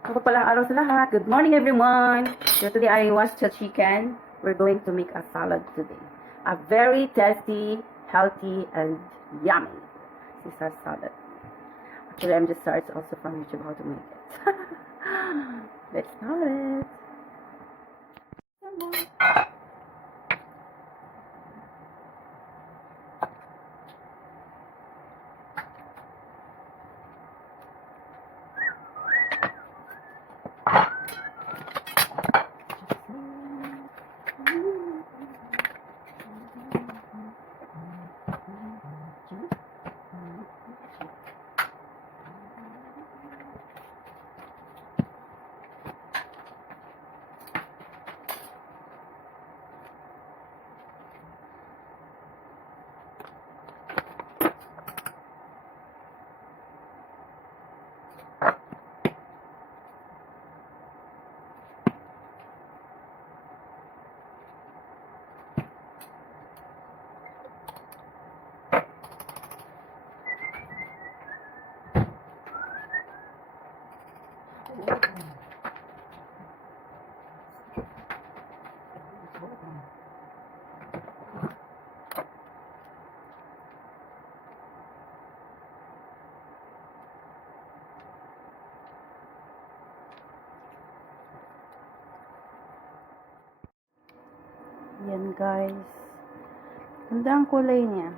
Mapagpalang araw sa lahat. Good morning, everyone. So today I washed the chicken. We're going to make a salad today. A very tasty, healthy, and yummy Caesar salad. Actually, I'm just started also from YouTube how to make it. Let's start it. Yan guys. Ganda ang kulay niya.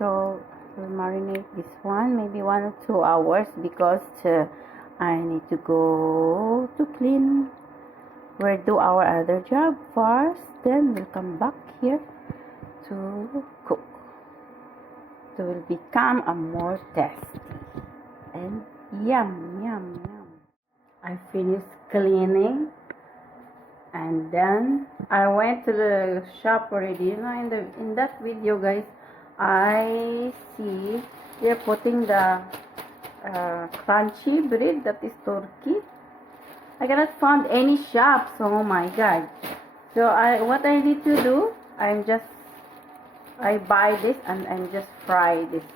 So, we'll marinate this one maybe 1 or 2 hours because I need to go to clean. We'll do our other job first. Then we'll come back here to cook. So, it will become a more tasty. And yum, yum, yum. I finished cleaning. And then I went to the shop already. You know, in that video, guys, I see they're putting the crunchy bread that is Turkey. I cannot find any shops. Oh my God! So what I need to do? I buy this and I'm just fry this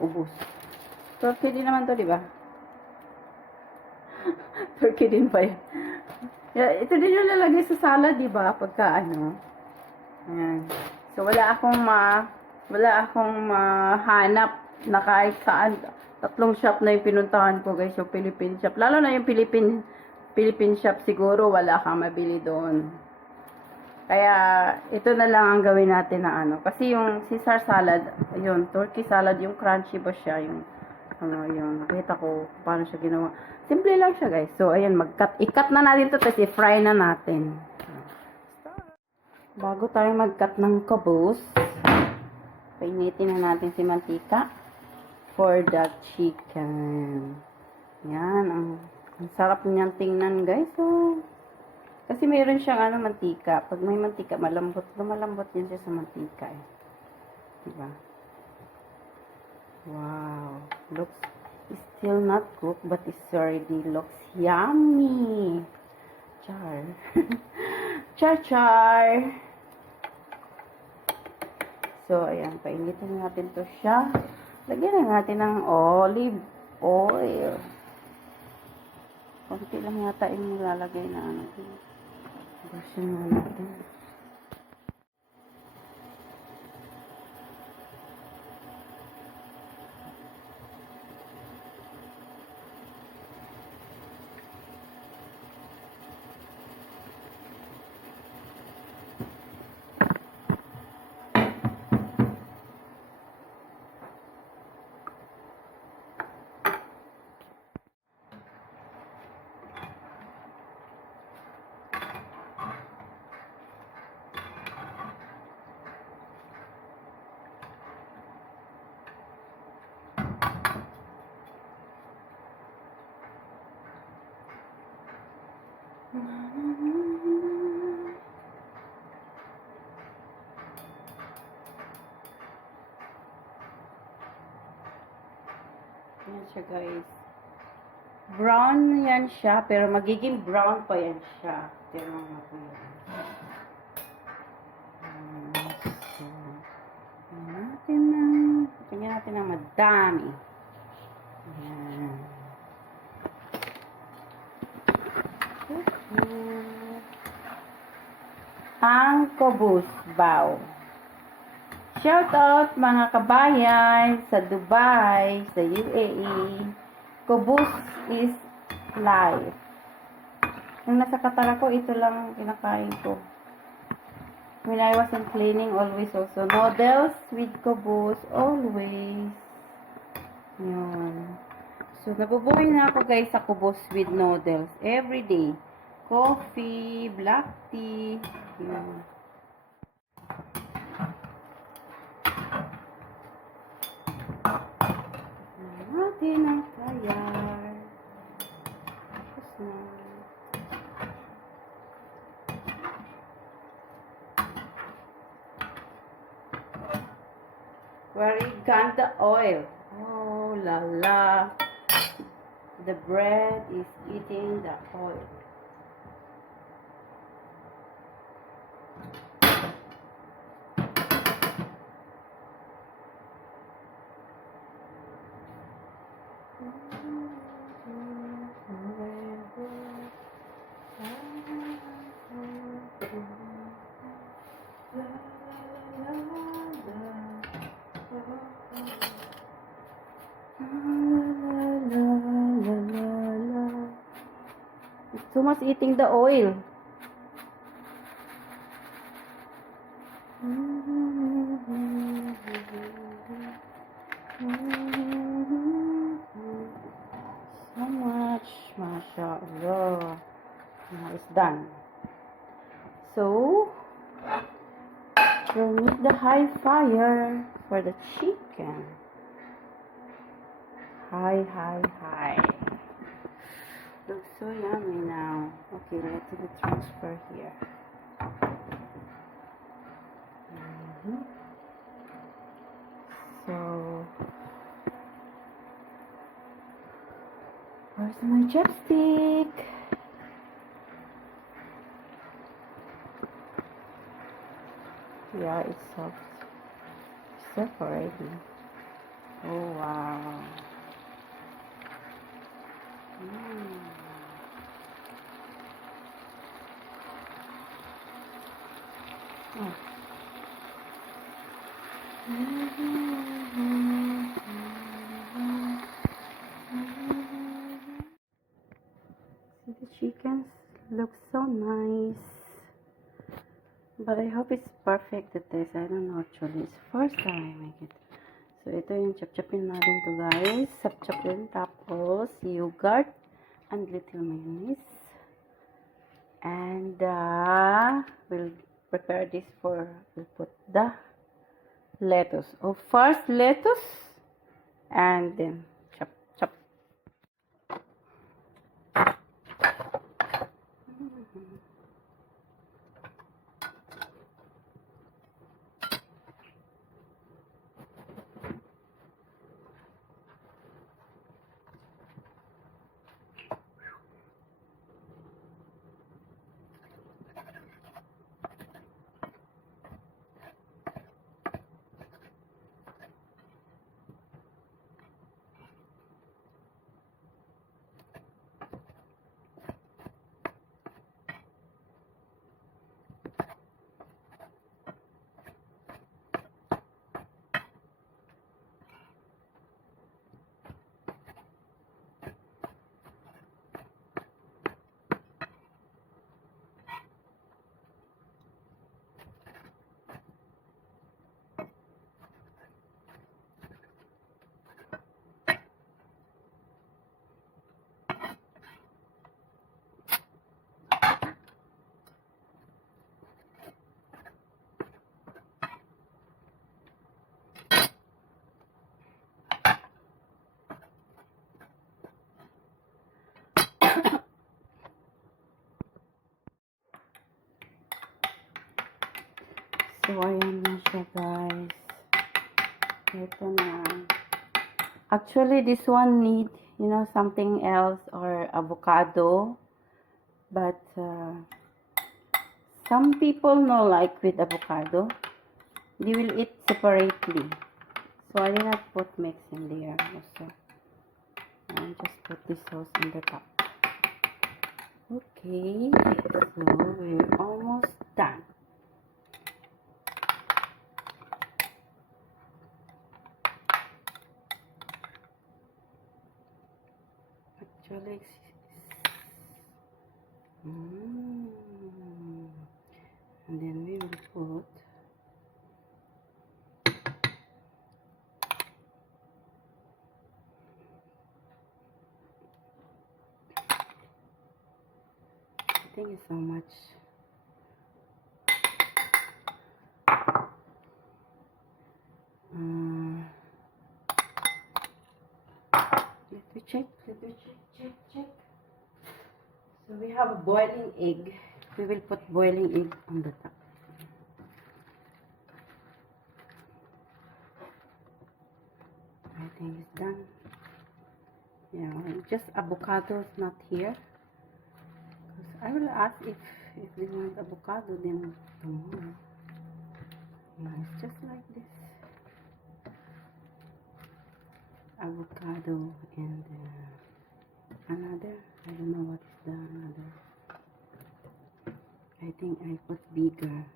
ubus. Turkey din naman to, di ba? Turkey din pa yan. Yeah, ito din yung lalagay sa salad, di ba? Pagka ano. Ayan. So wala akong mahanap na kahit saan. 3 shop na yung pinuntahan ko, guys, yung Philippine shop. Lalo na yung Philippine shop, siguro wala kang mabili doon. Kaya ito na lang ang gawin natin na ano. Kasi yung Caesar salad, yun, Turkey salad, yung crunchy ba siya, yung nakita ko paano siya ginawa. Simple lang siya, guys. So, ayan, i-cut na natin ito kasi fry na natin. Bago tayo mag-cut ng kabus, painitin na natin si mantika for the chicken. Yan, ang sarap niyan tingnan, guys. So, kasi mayroon siyang mantika. Pag may mantika, lumalambot yan siya sa mantika. Diba? Wow. It's still not cooked, but it already looks yummy. Char. Char. So, ayan. Painitin natin to siya. Lagyan na natin ng olive oil. Konti lang yata yung nilalagay na ano. Brusin na natin. Yan siya, guys. Brown yan siya, pero magiging brown pa yan siya. Tignan mo po yan. So, tingnan natin ng madami. Ayan. ng kubus bao. Shout out mga kabayan sa Dubai, sa UAE. Kubus is life. Nung nasa Qatar ako, ito lang kinakain ko. When I was in cleaning, always also noodles with kubus, always. Yun. So, nabubuhay na ako guys sa kubos with noodles every day. Coffee, black tea. Yun. Natin ang kayar. Tapos na. Where you got the oil? Oh la la. The bread is eating the oil. It's too much eating the oil. So much, mashallah. Now it's done. So, we'll need the high fire for the chicken. High. Looks so yummy now. Okay, let's do the transfer here. So, where's my chopstick? Yeah, it's soft. It's soft already. Oh wow. Oh. See, the chickens look so nice. But I hope it's perfect the taste. I don't know actually. It's first time I make it. So, ito yung chop-chopin natin to guys. Chop-chopin. Tapos, yogurt and little mayonnaise. And, we'll prepare this for, we'll put the lettuce. Oh, first lettuce. And then, chop. So, ayan na siya guys. Ito na. Actually, this one need, something else or avocado. But, some people no like with avocado. They will eat separately. So, I did not put mix in there also. And just put this sauce in the top. Okay. So, we're almost done. Actually, and then we will put thank you so much. Let me check. Check. So we have a boiling egg. We will put boiling egg on the top. I think it's done. Yeah, just avocado is not here. Because I will ask if they want avocado, then tomorrow. No, it's just like this. Avocado and another. I don't know what is the another. I think I put bigger.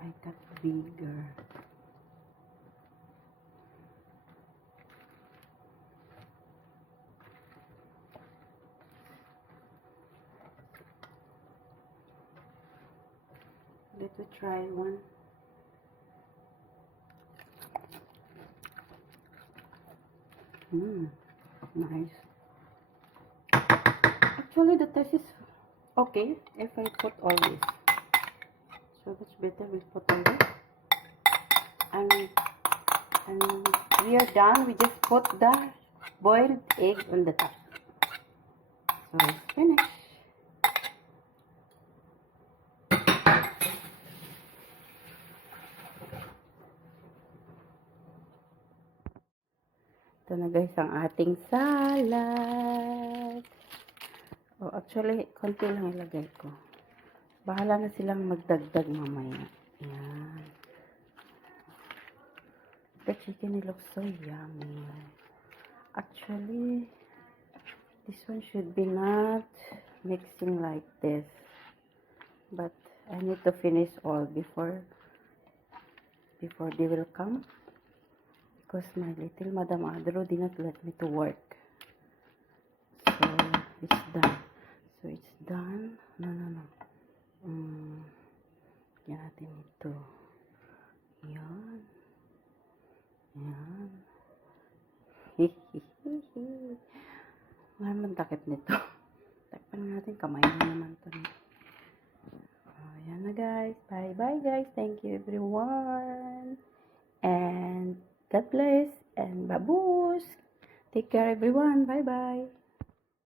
I got bigger. Let me try one. Nice. Actually, the taste is okay if I put all this. So it's better we put all this. And we are done. We just put the boiled egg on the top. So it's finished. Ito na guys ang ating salad. Oh, actually, konti lang ilagay ko. Bahala na silang magdagdag mamaya. Ayan. The chicken, it looks so yummy. Actually, this one should be not mixing like this. But I need to finish all before they will come. Because my little Madam Adro did not let me to work. So, it's done. So, it's done. No. Yan natin ito. Yan. Wala man takip nito. Takpan natin. Kamay na naman ito. Yan na guys. Bye guys. Thank you everyone. And God bless. And babush. Take care everyone. Bye.